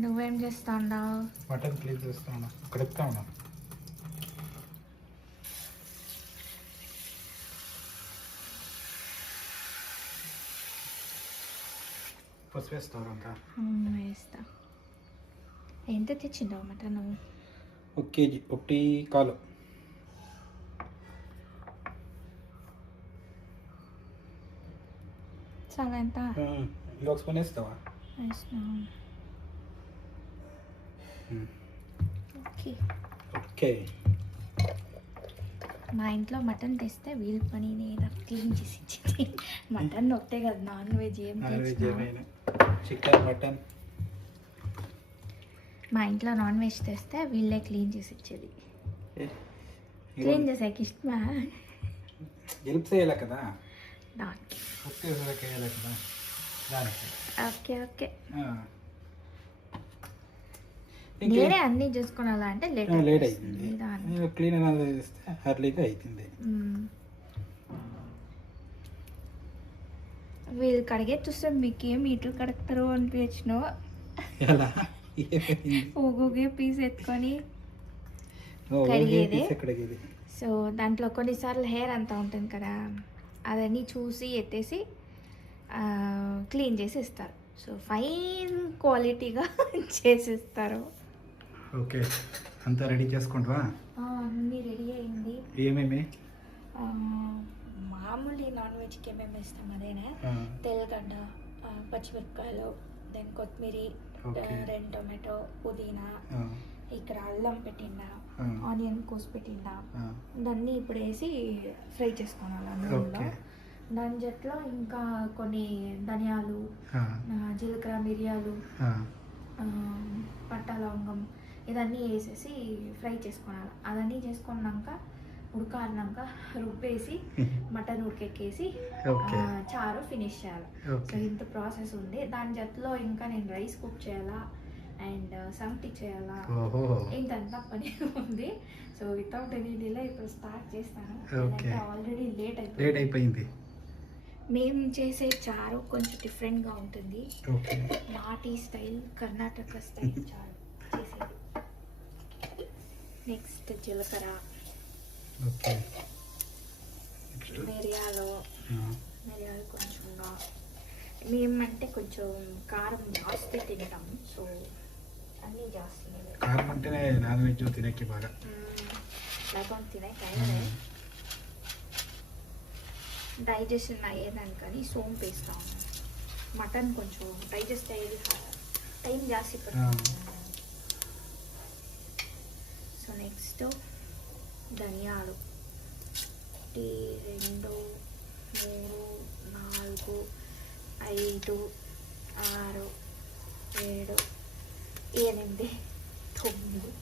నువ్వేం చేస్తావు? Mutton clean చేస్తా ఉన్నా. అక్కడ ఎత్తా ఉన్నా. పసుపు వేస్తావు అంతా? వేస్తా. ఎంత తెచ్చిండావు మటన్? 1 కేజీ, 1.25. చాలా ఎంత? ఇంకొక స్పూన్ వేస్తావా? ఓకే. మా ఇంట్లో మటన్ తెస్తే వీల్ పని నేను క్లీన్ చేసి ఇచ్చేది. మటన్ ఒకటే కదా, నాన్ వెజ్ ఏమైనా చికెన్ మటన్. మా ఇంట్లో నాన్ వెజ్ తెస్తే వీళ్ళే క్లీన్ చేసి ఇచ్చేది. క్లీన్ చేసాక ఇష్టమా? హెల్ప్ చేయాలి కదా. నాకు ఓకే ఓకే. నేనే అన్నీ చూసుకోవాలా అంటే లేట్ అవుతుంది. క్లీన్ అనేది చేస్తే అర్లీగా అవుతుంది. వీళ్ళు కడిగే చూస్తే మీకేం ఇట్లు కడుగుతారు అనిపించిన ఒక్కొక్క పీస్ ఎత్తుకొని కడిగేది. సో దాంట్లో కొన్నిసార్లు హెయిర్ అంతా ఉంటుంది కదా, అదన్నీ చూసి ఎత్తేసి క్లీన్ చేసి ఇస్తారు. సో ఫైన్ క్వాలిటీగా చేసిస్తారు. ఓకే, అంతా రెడీ చేసుకుంటావా? అన్నీ రెడీ అయింది. ఏమేమి? మామూలు నాన్ వెజ్కి ఏమేమి ఇస్తాం అదేనా, తెల్లగడ్డ, పచ్చిమిరపకాయలు, దెన్ కొత్తిమీర, 2 టొమాటో, పుదీనా, ఇక్కడ అల్లం పెట్టిండా, ఆనియన్ కోసి పెట్టిండా, దాన్ని ఇప్పుడు వేసి ఫ్రై చేసుకోవాలి నూనెలో. దాని జట్లో ఇంకా కొన్ని ధనియాలు, జీలకర్ర, మిరియాలు, పట్టా లవంగం ఇదన్నీ వేసేసి ఫ్రై చేసుకోవాలి. అదన్నీ చేసుకున్నాక ఉడకాడినాక రుబ్బేసి మటన్ ఉడికెక్కేసి చారు ఫినిష్ చేయాలి. సో ఇంత ప్రాసెస్ ఉంది. దాని జట్లో ఇంకా నేను రైస్ కుక్ చేయాలా అండ్ సంగటి చేయాలా, ఇంతంతా పని ఉంది. సో వితౌట్ ఎనీ డిలే ఇప్పుడు స్టార్ట్ చేస్తాను. ఆల్రెడీ లేట్ అయిపోయింది. మేము చేసే చారు కొంచెం డిఫరెంట్గా ఉంటుంది. నాటి స్టైల్, కర్ణాటక స్టైల్ చారు చేసేది. నెక్స్ట్ జీలకర్ర, మిరియాలు కొంచెంగా. మేమంటే కొంచెం కారం జాస్తి తింటాం, సో అన్నీ జాస్తి. కారం అంటేనే నాన్ వెజ్ తినకి బాగా లేకుండా తినక డైజెషన్ అయ్యేదానికని సోంపు వేస్తాము. మటన్ కొంచెం డైజెస్ట్ అయ్యేది టైం జాస్తి పడుతుంది. సో నెక్స్ట్ ధనియాలు 1, 2, 3, 4, 5, 6, 7, 8, 9,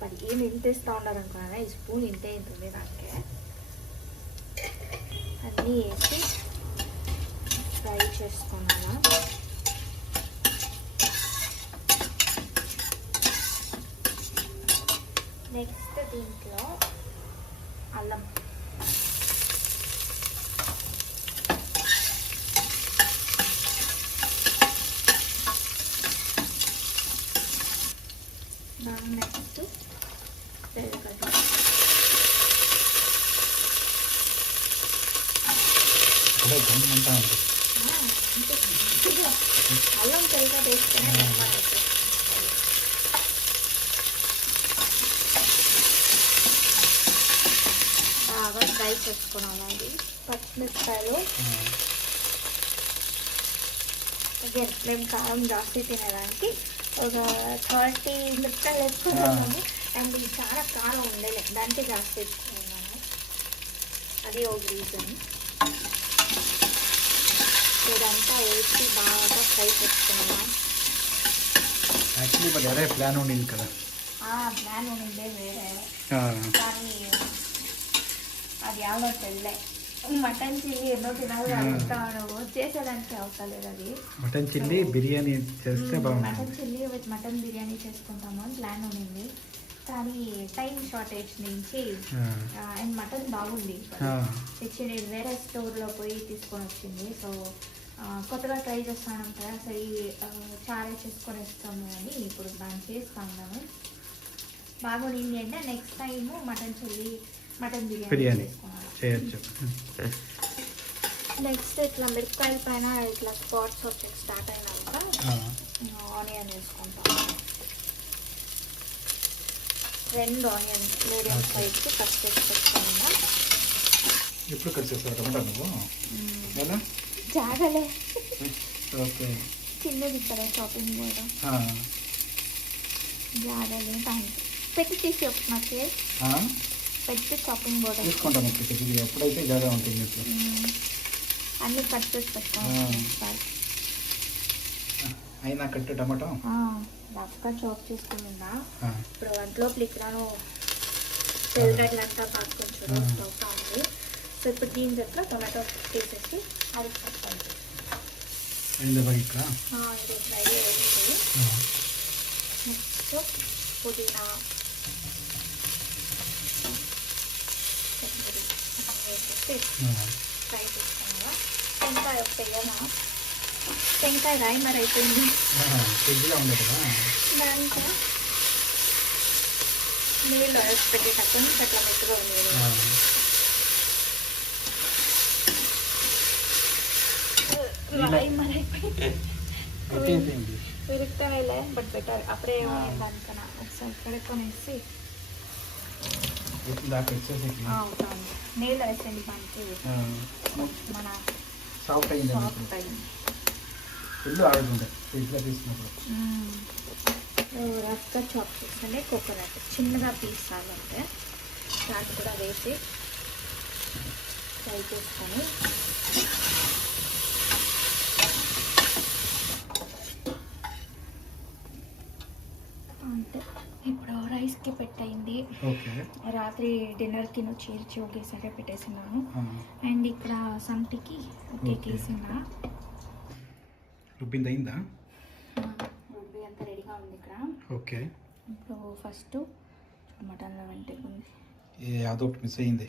10 ఏమి ఇంత ఇస్తూ ఉన్నారు అనుకున్నా. ఈ స్పూన్ ఇంతే ఉంటుంది దానికి. అన్నీ వేసి ఫ్రై చేసుకున్నాను. నెక్స్ట్ దీంట్లో అల్లం, నెక్స్ట్ తెల్లగడ్డ, అల్లం తెల్లగడ్డ వేస్తేనే బాగా ఫ్రై చేసుకున్నాను. అది పచ్చిమిరపకాయలు, అగైన్ మేము కారం జాస్తి తినేదానికి ఒక 30 మిరపకాయలు వేసుకున్నాము. అండ్ ఇది చాలా కారం ఉండేది, దానికి జాస్తి వేసుకున్నాను. అది ఒక రీజన్. ఇదంతా వేసి బాగా ఫ్రై చేసుకున్నాను. యాక్చువల్లీ అదే ప్లాన్ ఉండింది కదా. ప్లాన్ ఉండే వేరే, కానీ అది ఎవరో తెల్లే. మటన్ చిల్లీ ఎన్నో తినాలి అనుకుంటాను, చేసేదానికి అవసరం. అది మటన్ చిల్లీ బిర్యానీ చేస్తే బాగుంటుంది. Mutton chilli with mutton biryani చేసుకుంటాము అని ప్లాన్ ఉండింది, కానీ టైం షార్టేజ్ నుంచి. అండ్ మటన్ బాగుంది తెచ్చింది, వేరే స్టోర్లో పోయి తీసుకొని వచ్చింది. సో కొత్తగా ట్రై చేస్తాను కదా సరే చారే చేసుకొని వేస్తాము అని ఇప్పుడు దాన్ని చేస్తాము. బాగుంది అంటే నెక్స్ట్ టైం మటన్ బిర్యానీ చేయొచ్చు. నెక్స్ట్ ఇట్లా మిరపకాయల పైన ఇట్లా స్పాట్స్ వచ్చి స్టార్ట్ అయినాక ఆనియన్ వేసుకుంటాం. 2 ఆనియన్ మీడియం సైజ్కి కట్ చేసి పెట్టుకుందాం. ఎప్పుడు కట్ చేస్తావు టమాటా నువ్వు? ఎలా జాగలే ఓకే చిన్నది కదా చాపింగ్ కూడా జాగలే దానికి పెట్టి తీసి నాకు పెట్టి చాపింగ్ బోర్డు తీసుకుంటాం. ఇది ఎప్పుడైతే జాగా ఉంటుంది అన్నీ కట్ చేసి పెట్టుకోవాలి. అయినా కట్టు టమాటో రఫ్గా చాప్ చేసుకున్నా. ఇప్పుడు వంటలో ప్లిక్రాను తెల్లగడ్డలంతా కాసుకొని చూడండి ఉంది. సో ఇప్పుడు దీని దగ్గర టొమాటో తీసేసి అది కట్టుకోండి. ఇది ఫ్రై అయ్యింది. నెక్స్ట్ పుదీనా వేసేసి ఫ్రై చేసుకున్నా. టెంకాయ వేయనా? టెంకాయ రాయి మరి అయిపోయింది. దాంట్లో నీళ్ళు వేసి పెట్టేటప్పుడు అట్లా మెత్తగా ఉంది. రాయి మరి అయిపోయింది. విరుగుతాయిలే బట్ బెటర్. అప్పుడే దానికన్నా ఒకసారి కడుక్కొనేసి నీళ్ళు వేసేది మనకి మన సాఫ్ట్ అయింది. ఫుల్ ఆడుతుండే ఫ్రిడ్జ్లో తీసుకున్నప్పుడు. రఫ్గా చాప్ చేసుకుని కోకోనట్ చిన్నగా పీస్ అంటే దాన్ని కూడా వేసి ఫ్రై చేసుకొని అంతే. ఇప్పుడు రైస్కి పెట్టయింది. రాత్రి డిన్నర్కి నువ్వు చీర్చి ఒకేసారి పెట్టేసినాను. అండ్ ఇక్కడ సంటికి ఒకేకేసిన రుబ్బింది అయిందా? రుబ్బి అంతా రెడీగా ఉంది ఇక్కడ. ఓకే ఇప్పుడు ఫస్ట్ మటన్లో వెంటకుంది. అదొకటి మిస్ అయింది.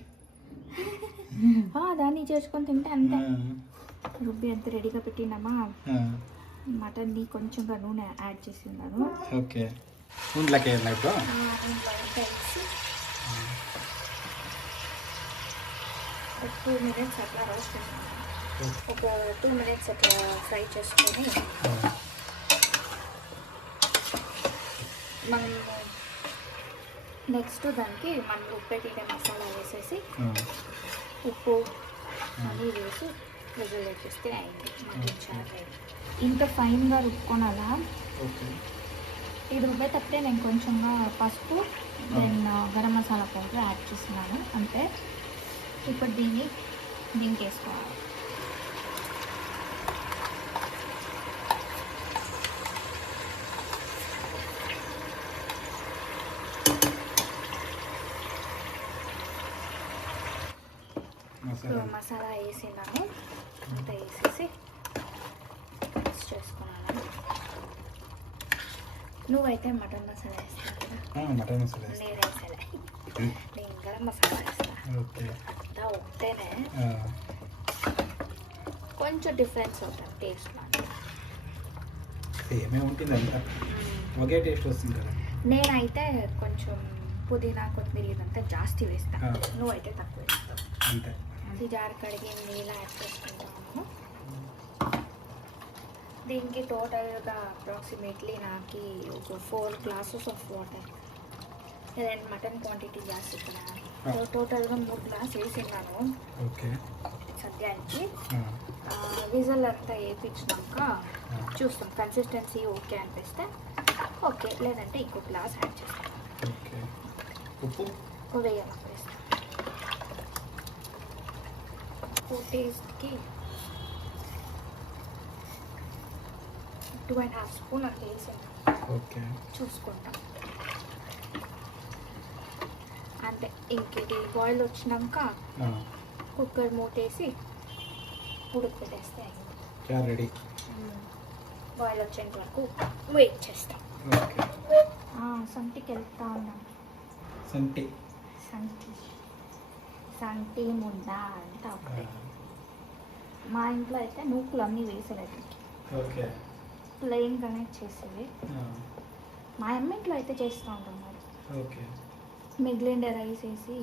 దాన్ని చేసుకొని తింటే అంతే. రుబ్బి అంతా రెడీగా పెట్టినామా. మటన్ని కొంచెంగా నూనె యాడ్ చేసి ఉన్నాను. ఓకే నూనెలోకి ఇప్పుడు 2 minutes అట్లా రోస్ట్ చేసాను. ఒక 2 minutes అట్లా ఫ్రై చేసుకొని మనం నెక్స్ట్ దానికి మనం ఉప్పెట్టిన మసాలా వేసేసి ఉప్పు అన్నీ వేసి విజిల్ వచ్చేస్తే అయింది మటన్ చారు. ఇంత ఫైన్గా రుబ్బుకోనాలా. ఇది రుబ్బేటప్పుడే నేను కొంచెంగా పసుపు then garam masala powder add చేస్తున్నాను అంతే. ఇప్పుడు దీనికి వేసుకోవాలి. మసాలా వేసినాను అంతా వేసేసి మిక్స్ చేసుకున్నాను. నువ్వైతే మటన్ మసాలా వేస్తావు కదా? మటన్ మసాలా నేను వేసలే, నేను గరం మసాలా వేస్తాను. అంతా ఒకటేనే, కొంచెం డిఫరెన్స్ అవుతుంది టేస్ట్లో. ఏమేమి ఉంటుంది అంతా ఒకే టేస్ట్ వస్తుంది కదా. నేనైతే కొంచెం పుదీనా కొత్తిమీర ఇదంతా జాస్తి వేస్తాను, నువ్వైతే తక్కువ వేస్తావు అంతే. అది జార్ కడిగి నీళ్ళు యాడ్ చేసుకుంటాము. దీనికి టోటల్గా అప్రాక్సిమేట్లీ నాకు ఒక 4 glasses ఆఫ్ వాటర్. నేను మటన్ క్వాంటిటీ జాస్తి ఇక్కడ, టోటల్గా 3 glasses వేసిన్నాను సద్యానికి. విజల్ అంతా వేయించినాక చూస్తాం, కన్సిస్టెన్సీ ఓకే అనిపిస్తే ఓకే, లేదంటే ఇంకో గ్లాస్ యాడ్ చేస్తాం. ఉప్పు వేయాలి వేస్తాం. ఉప్పు టేస్ట్కి 2.5 స్పూన్ అట్లా వేసాను, చూసుకుంటాం అంతే. ఇంకేది బాయిల్ వచ్చినాక కుక్కర్ మూటేసి ఉడకపెట్టేస్తే రెడీ. బాయిల్ వచ్చేంత వరకు వెయిట్ చేస్తాం. సంటికి వెళ్తా ఉన్నాను. సంటి ముద్ద అంతా ఒకటే. మా ఇంట్లో అయితే నూకులు అన్నీ వేసేది, ఓకే. ప్లెయిన్ కనెక్ట్ చేసేది. మా అమ్మ ఇంట్లో అయితే చేస్తూ ఉంటాం మరి. ఓకే. మిగిలిండే రైస్ వేసి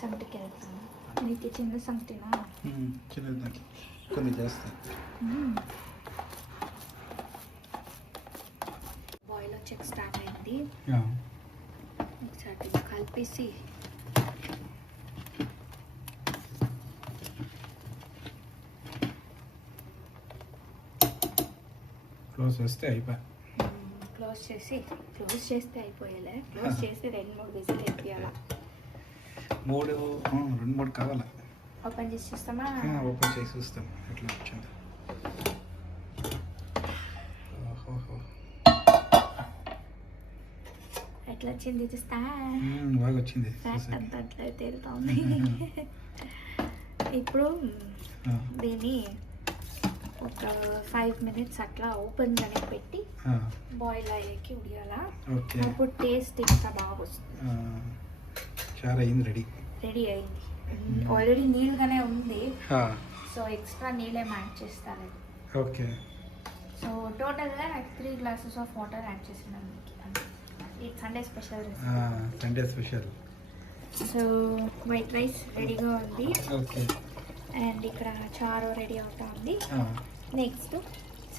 సంగటికి వెళ్తాను. నీకు చిన్న సంగటినా? చిన్నది కొన్ని చేస్తాను. బాయిల్ వచ్చి స్టార్ట్ అయింది. ఒకసారి కలిపేసి క్లోజ్ చేస్తే అయిపోయి. క్లోజ్ చేస్తే అయిపోయేలే. క్లోజ్ చేసి 2-3 విజిల్ వేయాలా. 2-3 కావాలా? ఓపెన్ చేసి చూస్తామా? ఓపెన్ చేసి చూస్తాం ఎట్లా వచ్చింది. ఎట్లా వచ్చింది చూస్తా. బాగా వచ్చింది. ఫ్యాట్ అంతా అట్లా తేలుతా ఉంది. ఇప్పుడు దీన్ని ఒక 5 minutes అట్లా ఓపెన్గానే పెట్టి బాయిల్ అయ్యేకి ఉడియాలా. అప్పుడు టేస్ట్ ఇంకా బాగా వస్తుంది. చాలా అయింది. రెడీ అయింది. ఆల్రెడీ నీళ్ళుగానే ఉంది, సో ఎక్స్ట్రా నీళ్ళేం యాడ్ చేస్తారు. ఓకే. సో టోటల్గా నాకు 3 glasses ఆఫ్ వాటర్ యాడ్ చేసినాను. ఇది Sunday special. So white rice రెడీగా ఉంది. ఓకే. అండ్ ఇక్కడ చారు రెడీ అవుతా ఉంది. నెక్స్ట్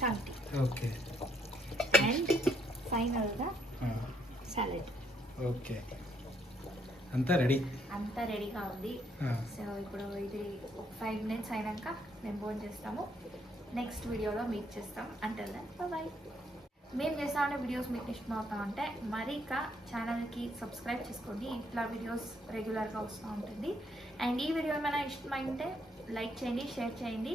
సంగటి. ఓకే. అండ్ ఫైనల్గా సాలెడ్. ఓకే. అంతా రెడీగా ఉంది. సో ఇప్పుడు ఇది ఒక 5 minutes అయినాక మేము భోజనం చేస్తాము. నెక్స్ట్ వీడియోలో మీట్ చేస్తాం. Until then bye. మేము చేస్తా ఉండే వీడియోస్ మీకు ఇష్టమవుతా ఉంటే మరి ఇక ఛానల్కి సబ్స్క్రైబ్ చేసుకోండి. ఇట్లా వీడియోస్ రెగ్యులర్గా వస్తూ ఉంటుంది. అండ్ ఈ వీడియో ఏమైనా ఇష్టమైంటే లైక్ చేయండి, షేర్ చేయండి.